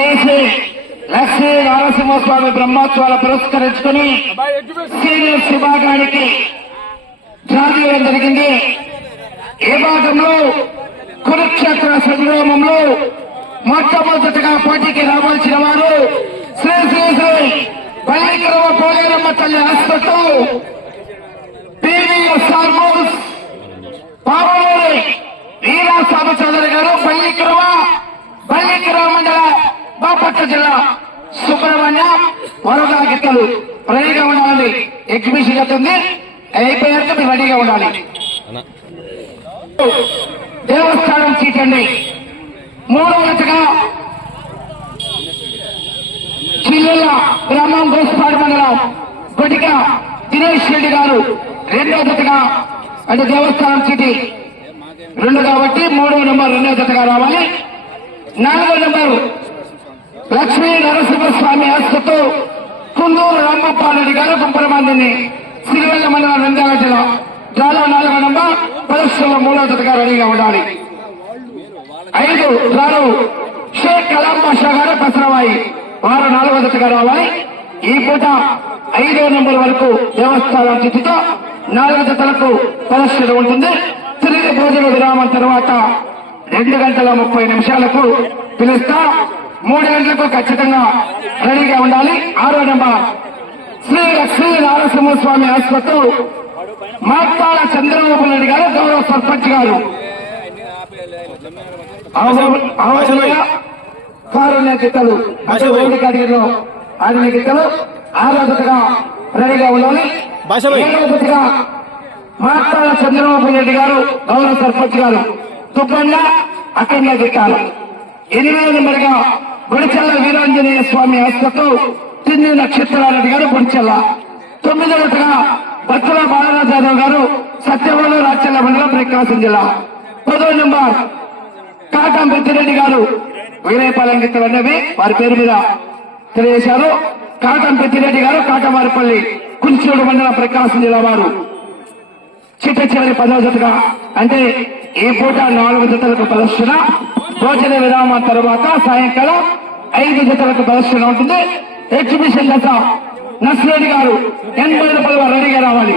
శ్రీ శ్రీ లక్ష్మీ నరసింహస్వామి బ్రహ్మోత్సవాలు పురస్కరించుకుని సీనియర్స్ విభాగానికి జాతీయం జరిగింది. ఈ భాగంలో కురుక్షేత్ర సంగ్రామంలో మొట్టమొదటిగా పోటీకి రావాల్సిన వారు శ్రీ శ్రీ శ్రీ పల్లికరవ పోలేరమ్మ తల్లి హాస్పిటల్ టీవీఎస్ హార్మోన్స్ పావలూరి వీరాస్వామి చౌదరి గారు పల్లికరవ పల్లికరవ మండల బాపట్ల జిల్లా సుబ్రహ్మణ్య వరదా గిత్తలు రెడీగా ఉండాలి ఎగ్జిబిషన్ జరుగుతుంది అయిపోయాక మీరు రెడీగా ఉండాలి. దేవస్థానం చీటండి మూడో జతగా చిల్లెల గ్రామం గోస్పాడు మండలం గుడిక దినేష్ రెడ్డి గారు రెండో జతగా అంటే దేవస్థానం చీటి రెండు కాబట్టి మూడో నెంబర్ రెండో జతగా రావాలి. నాలుగో నెంబరు లక్ష్మీ నరసింహస్వామి ఆస్తుతో కుందూరు రామప్పారెడ్డి గారు కుప్పరమందిని సిరివెల్ల మండలం నంద్యాల జిల్లా జాలా నాలుగో నంబర్ ప్రదర్శనలో మూడో జతగా రెడీగా ఉండాలి. ఐదు గారు షేక్ కలాం బాషా గారు పసరవాయి వారు నాలుగో జతగా రావాలి ఈ పూట ఐదో నెంబర్ వరకు దేవస్థానం తిథితో నాలుగు జతలకు ప్రదర్శన ఉంటుంది. తిరిగి భోజన విరామం తర్వాత రెండు గంటల ముప్పై నిమిషాలకు పిలుస్తా. మూడు గంటలకు ఖచ్చితంగా రెడీగా ఉండాలి. ఆరో నెంబర్ శ్రీ లక్ష్మీ నారసింహస్వామి ఆసుపత్రి. మాట్లాడ చంద్రబాబు నాయుడు గారు గౌరవ సర్పంచ్ గారు. అవసరమైన కారుణ్య అంటే ఓడి ఆడిన గిత్తలు ఆరోగ్యతగా రెడీగా ఉండాలి. ఏడవదిగా మాట్లాడ చంద్రబాబు నాయుడు గారు గౌరవ సర్పంచ్ గారు. తుప్పండ అఖండ గిట్టాలు. ఎనిమిదో నెంబర్గా గుడిచెల్ల వీరాంజనేయ స్వామి ఆసుపత్రి చిన్ని నక్షత్రారెడ్డి గారు గుడిచెల్ల. తొమ్మిదవటగా బత్తుల బాలరాజ్ యాదవ్ గారు సత్యవోలు రాచెల్ల మండలం ప్రకాశం జిల్లా. పదో నెంబర్ కాటం పెద్దిరెడ్డి గారు వీరేపాలెం గీతలు అనేవి వారి పేరు మీద తెలియజేశారు. కాటం పెద్దిరెడ్డి గారు కాటమారిపల్లి కుంచూడు మండలం ప్రకాశం జిల్లా వారు. చిట్ట చివరి పదవ జతగా అంటే ఈ పూట నాలుగు జతలకు ప్రదర్శన భోజన విరామం తర్వాత సాయంకాలం ఐదు గంటలకు ప్రదర్శన ఉంటుంది. ఎగ్జిబిషన్ దశ నర్సిరెడ్డి గారు ఎనభై రూపాయలు రెడీగా రావాలి.